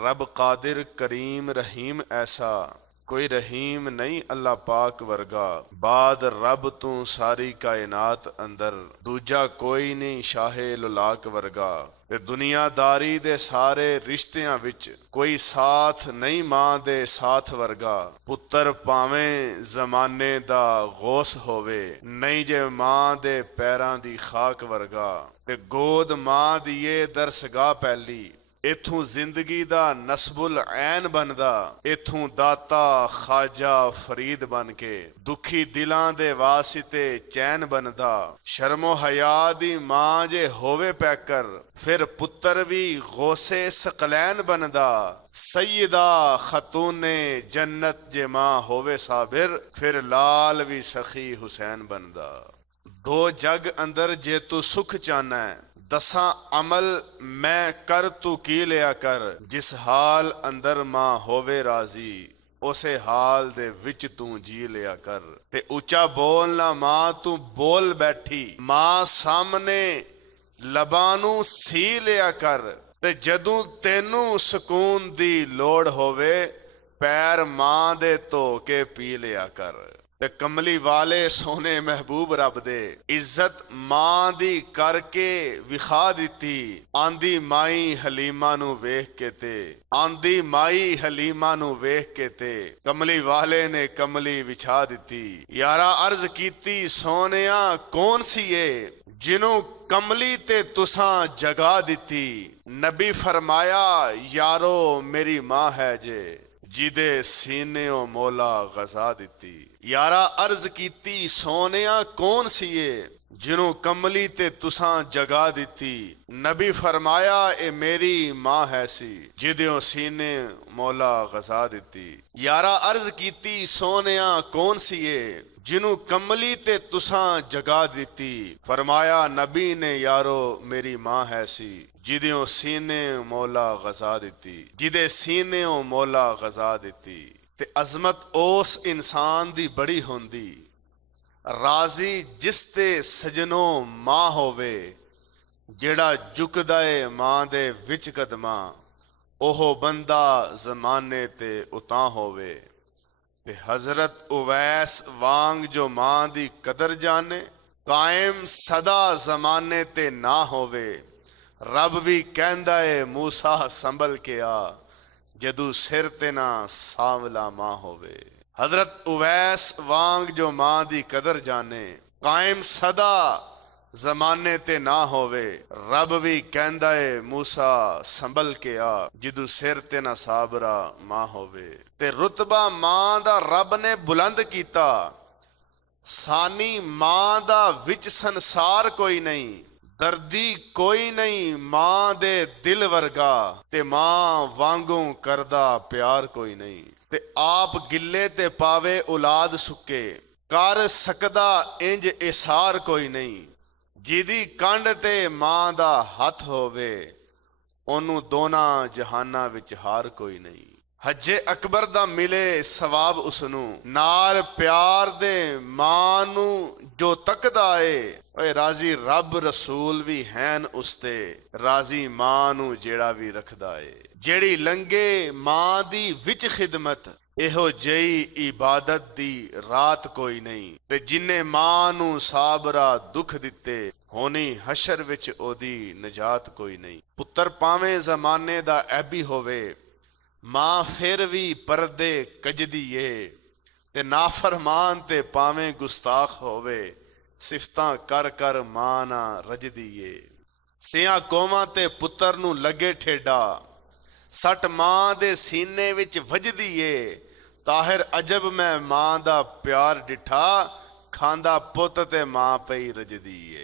रब कादिर करीम रहीम ऐसा, कोई रहीम नहीं अल्लाह पाक वर्गा। बाद रब तू सारी कायनात अंदर, दूजा कोई नहीं शाहे लुलाक वर्गा। ते दुनियादारी दे सारे रिश्तियां विच कोई साथ नहीं मां दे साथ वर्गा। पुत्तर भावें जमाने दा गौस होवे, नहीं जे मां दे पैरां दी खाक वर्गा। ते गोद मां दी ये दरसगाह पहली, इथों जिंदगी दा नस्बुल ऐन बनदा। इथों दाता खाजा फरीद बन के दुखी दिलां दे वास्ते चैन बनदा। शर्मो हया दी मां जे होवे पैकर, फिर पुत्तर भी गौसे सकलैन बनदा। सैयदा खतूने जन्नत जे मां होवे साबिर, फिर लाल भी सखी हुसैन बनदा। दो जग अंदर जे तू सुख चाहना है, दसा अमल मैं कर तू की लिया कर। जिस हाल अंदर मां होवे राजी, उसे हाल दे विच तू जी लिया कर। ते ऊंचा बोल ना मां तू बोल बैठी, मां सामने लबां नू सी लिया कर। ते जदों तेनू सुकून दी लोड़ होवे, पैर मां दे धो के पी लिया कर। ते कमली वाले सोने महबूब रब दे, इज्जत मां दी करके विखा दिती। आंदी माई हलीमा नू वेख के ते, आंदी माई हलीमा नू वेख के ते, कमली वाले ने कमली विछा दिती। यारा अर्ज कीती सोनिया कौन सी ये, जिन्हों कमली ते तुसां जगा दिती। नबी फरमाया यारो मेरी मां है जे, जिदे सीने मौला गजा दिती। यारा अर्ज कीती सोनिया कौन सी ये, जिन्हों कमली ते तुसां जगा दिती। नबी फरमाया ए मेरी मां है सी, जिदों सीने मौला गजा दिती। यारा अर्ज कीती सोनिया कौन सी ये, जिन्हों कमली ते तुसां जगा दिती। फरमाया नबी ने यारो मेरी मां है सी, जिदों सीने मौला गजा दिती। जिदे सीने मौला गजा दिती। ते अजमत उस इंसान दी बड़ी होंदी, राजी जिस ते सजनों मां होवे। जेड़ा झुकदा ए मां दे विच कदमां, ओह बंदा जमाने ते उतां होवे। ते हजरत उवैस वांग जो मां दी कदर जाने, कायम सदा जमाने ते ना होवे। रब भी कहंदा ए मूसा संभल के आ, जदू सिर ते ना सांवला मां होवे। हजरत उवैस वांग जो मां दी कदर जाने, कायम सदा जमाने ते ना होवे। रब भी कहंदा ए मूसा संभल के आ, जदू सिर ते ना साबरा मां होवे। ते रुतबा मां दा रब ने बुलंद कीता, सानी मां दा विच संसार कोई नहीं। दर्दी कोई नहीं मां दे दिल वर्गा, ते मां वांगू करदा प्यार कोई नहीं। ते आप गिले ते पावे औलाद सुके, कर सकदा इंज इसार कोई नहीं। जिदी कंड ते मां दा हथ होवे, ओनू दोना जहाना विच हार कोई नहीं। हजे अकबर दा मिले सवाब उसनू, नाल प्यार दे मां नू जो तकदा ए। ओए राजी रब रसूल भी हैन उसते, राजी मां नू जेड़ा भी रखदा ए। जेड़ी लंगे मां दी विच खिदमत, एहो जई इबादत दी रात कोई नहीं। ते जिन्ने मां नू साबरा दुख दिते, होनी हशर विच ओदी नजात कोई नहीं। पुत्तर पावें जमाने दा ऐबी होवे, मां फिर भी परदे कजदी ए। ते नाफरमान ते पावें गुस्ताख होवे, सिफतां कर कर मां ना रजदी ए। सियां कौमां ते पुत्तर नू लगे ठेडा, सट मां दे सीने विच वजदी ए। ताहिर अजब मैं मां दा प्यार डिठा, खांदा पुत ते मां पई रजदी ए।